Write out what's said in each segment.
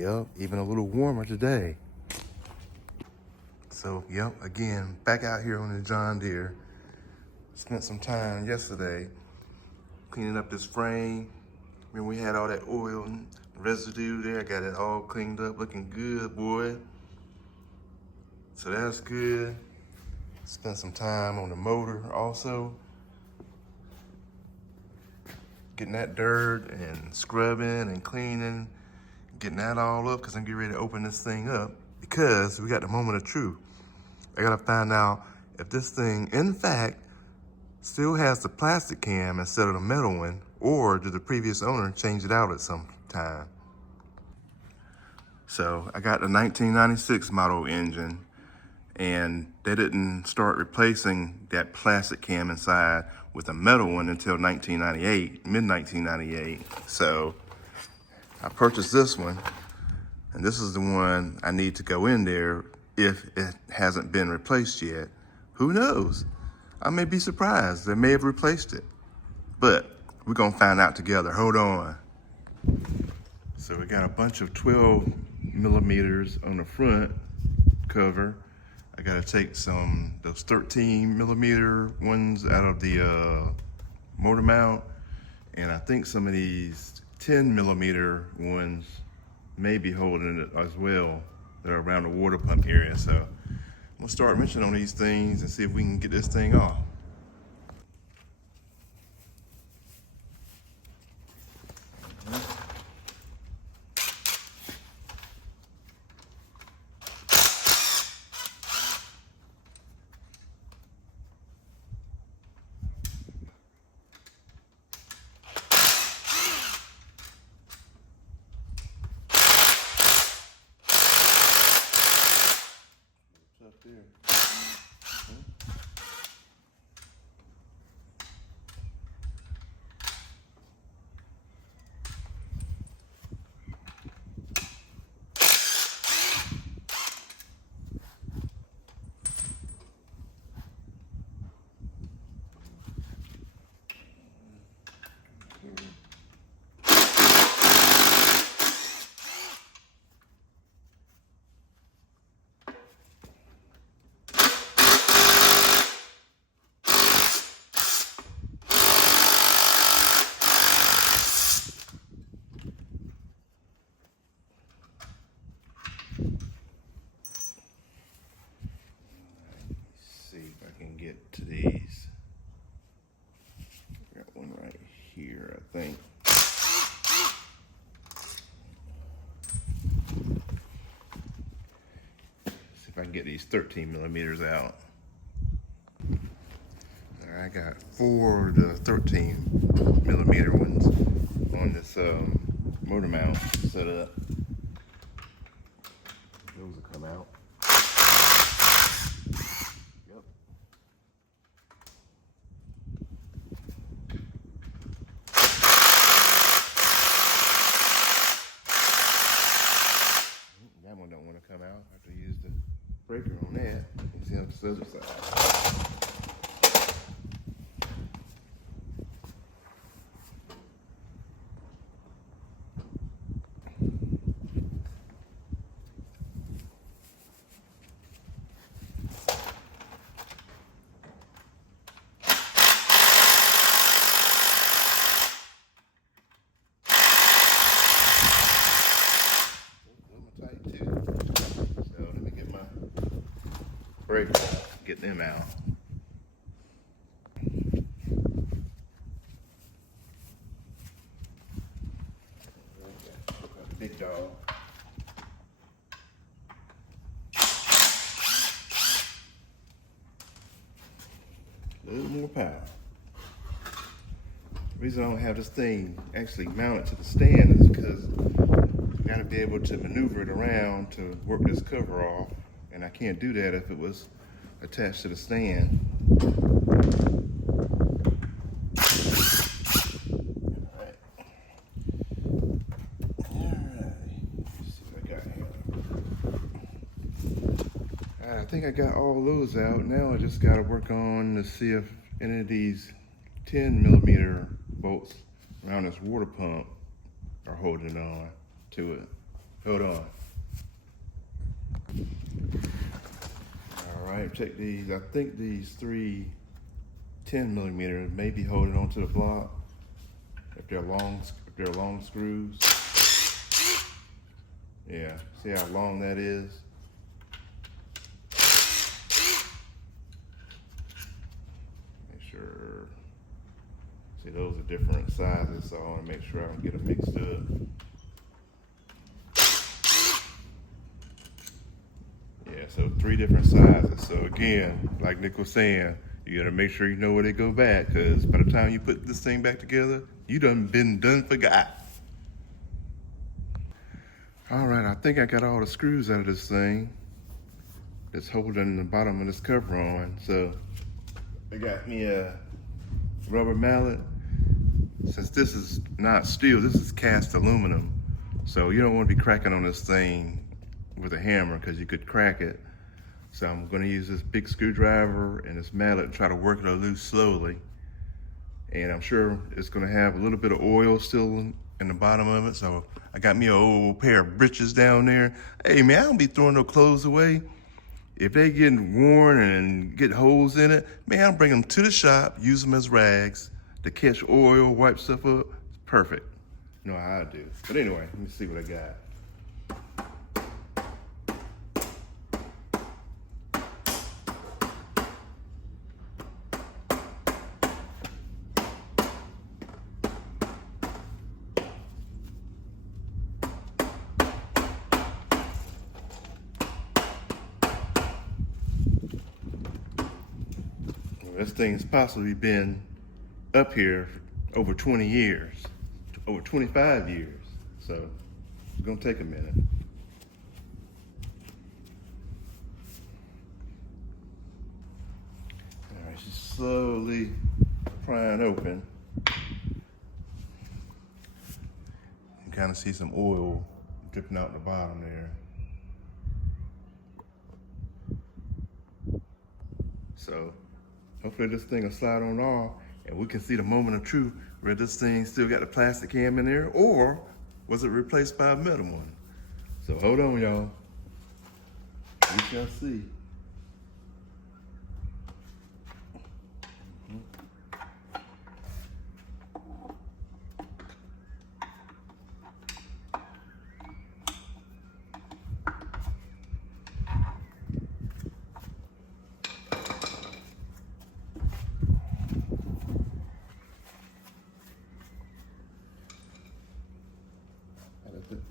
Yep, even a little warmer today. So, yep, again, back out here on the John Deere. Spent some time yesterday cleaning up this frame. Remember we had all that oil and residue there. I got it all cleaned up, looking good, boy. So that's good. Spent some time on the motor also. Getting that dirt and scrubbing and cleaning, getting that all up because I'm getting ready to open this thing up because we got the moment of truth. I gotta find out if this thing, in fact, still has the plastic cam instead of the metal one, or did the previous owner change it out at some time? So I got the 1996 model engine, and they didn't start replacing that plastic cam inside with a metal one until 1998, mid-1998. So I purchased this one, and this is the one I need to go in there if it hasn't been replaced yet. Who knows? I may be surprised. They may have replaced it, but we're gonna find out together. Hold on. So we got a bunch of 12 millimeters on the front cover. I gotta take those 13 millimeter ones out of the motor mount, and I think some of these 10 millimeter ones may be holding it as well. They're around the water pump area, so I'm gonna start mentioning on these things and see if we can get this thing off. Up there. Get to these. Got one right here, I think. See if I can get these 13 millimeters out. All right, I got 4 of the 13 millimeter ones on this motor mount set up. Those will come out. Come out. I have to use the breaker on that. You see how it's the other side. Break, get them out. Big dog. A little more power. The reason I don't have this thing actually mounted to the stand is because I gotta be able to maneuver it around to work this cover off. And I can't do that if it was attached to the stand. I think I got all those out. Now I just gotta work on to see if any of these 10 millimeter bolts around this water pump are holding on to it. Hold on. All right, check these. I think these three 10mm may be holding onto the block if they're long screws. Yeah, see how long that is? Make sure. See, those are different sizes, so I want to make sure I don't get them mixed up. Yeah, so 3 different sizes. So again, like Nick was saying, you gotta make sure you know where they go back, because by the time you put this thing back together, you done forgot. All right, I think I got all the screws out of this thing that's holding the bottom of this cover on. So I got me a rubber mallet. Since this is not steel, this is cast aluminum. So you don't want to be cracking on this thing with a hammer, because you could crack it. So I'm going to use this big screwdriver and this mallet and try to work it loose slowly. And I'm sure it's going to have a little bit of oil still in the bottom of it. So I got me an old pair of breeches down there. Hey man, I don't be throwing no clothes away. If they getting worn and get holes in it, man, I'll bring them to the shop, use them as rags to catch oil, wipe stuff up. It's perfect. You know how I do. But anyway, let me see what I got. This thing's possibly been up here for over 20 years, over 25 years. So it's gonna take a minute. All right, just slowly prying open. You kind of see some oil dripping out the bottom there. So hopefully this thing will slide on off and we can see the moment of truth where this thing still got the plastic cam in there, or was it replaced by a metal one? So hold on, y'all. We shall see.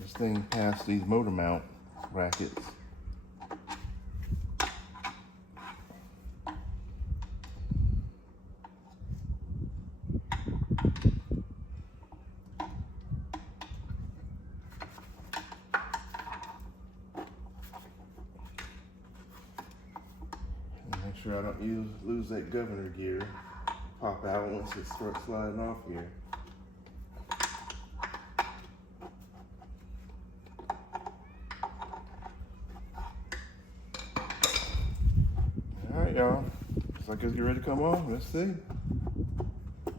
This thing past these motor mount brackets. And make sure I don't lose that governor gear. Pop out once it starts sliding off here. All right, y'all. Looks like it's getting ready to come on. Let's see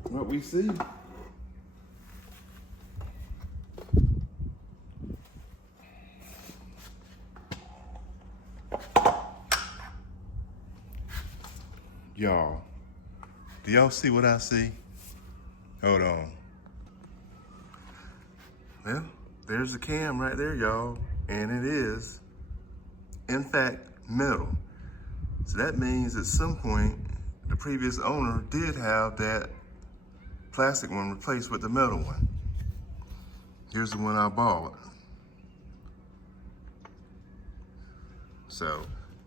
what we see. Y'all, do y'all see what I see? Hold on. Well, there's the cam right there, y'all. And it is, in fact, metal. So that means at some point, the previous owner did have that plastic one replaced with the metal one. Here's the one I bought. So,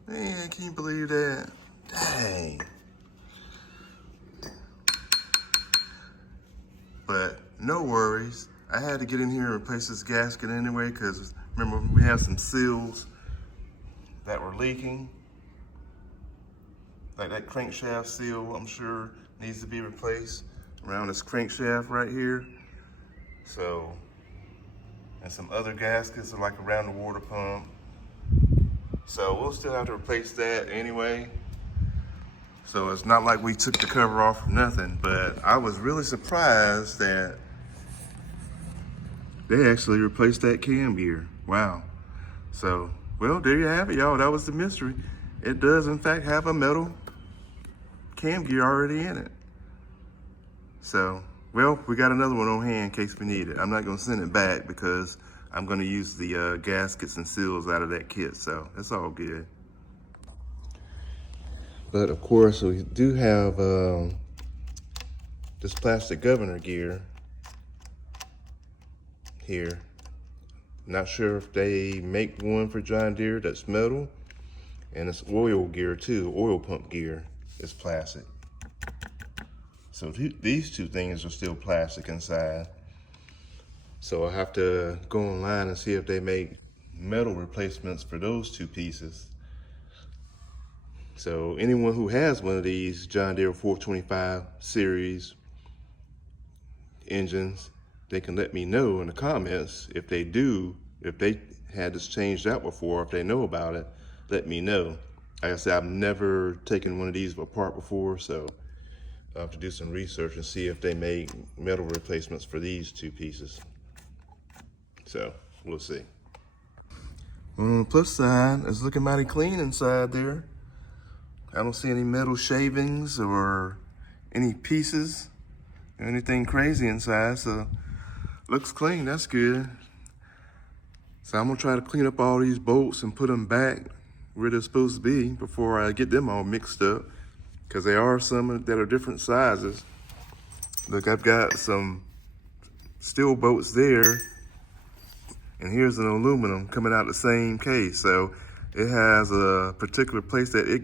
man, can you believe that? Dang. But no worries. I had to get in here and replace this gasket anyway, because remember we have some seals that were leaking. Like that crankshaft seal, I'm sure needs to be replaced around this crankshaft right here. So, and some other gaskets are like around the water pump. So we'll still have to replace that anyway. So it's not like we took the cover off or nothing, but I was really surprised that they actually replaced that cam gear. Wow. So, well, there you have it, y'all. That was the mystery. It does, in fact, have a metal cam gear already in it. So, well, we got another one on hand in case we need it. I'm not going to send it back because I'm going to use the gaskets and seals out of that kit. So, it's all good. But, of course, we do have this plastic governor gear here. Not sure if they make one for John Deere that's metal, and it's oil gear too. Oil pump gear is plastic. So these two things are still plastic inside. So I have to go online and see if they make metal replacements for those two pieces. So anyone who has one of these John Deere 425 series engines, they can let me know in the comments if they do, if they had this changed out before, if they know about it, let me know. Like I said, I've never taken one of these apart before, so I'll have to do some research and see if they make metal replacements for these two pieces. So we'll see. On the plus side, it's looking mighty clean inside there. I don't see any metal shavings or any pieces or anything crazy inside, so looks clean. That's good. So I'm gonna try to clean up all these bolts and put them back where they're supposed to be before I get them all mixed up, because there are some that are different sizes. Look, I've got some steel bolts there, and here's an aluminum coming out the same case. So it has a particular place that it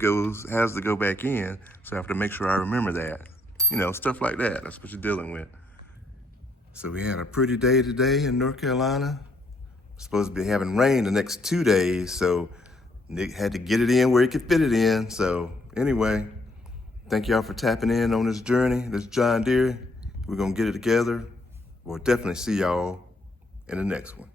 has to go back in. So I have to make sure I remember that. You know, stuff like that. That's what you're dealing with. So we had a pretty day today in North Carolina. Supposed to be having rain the next 2 days, so Nick had to get it in where he could fit it in. So anyway, thank y'all for tapping in on this journey, this John Deere. We're gonna get it together. We'll definitely see y'all in the next one.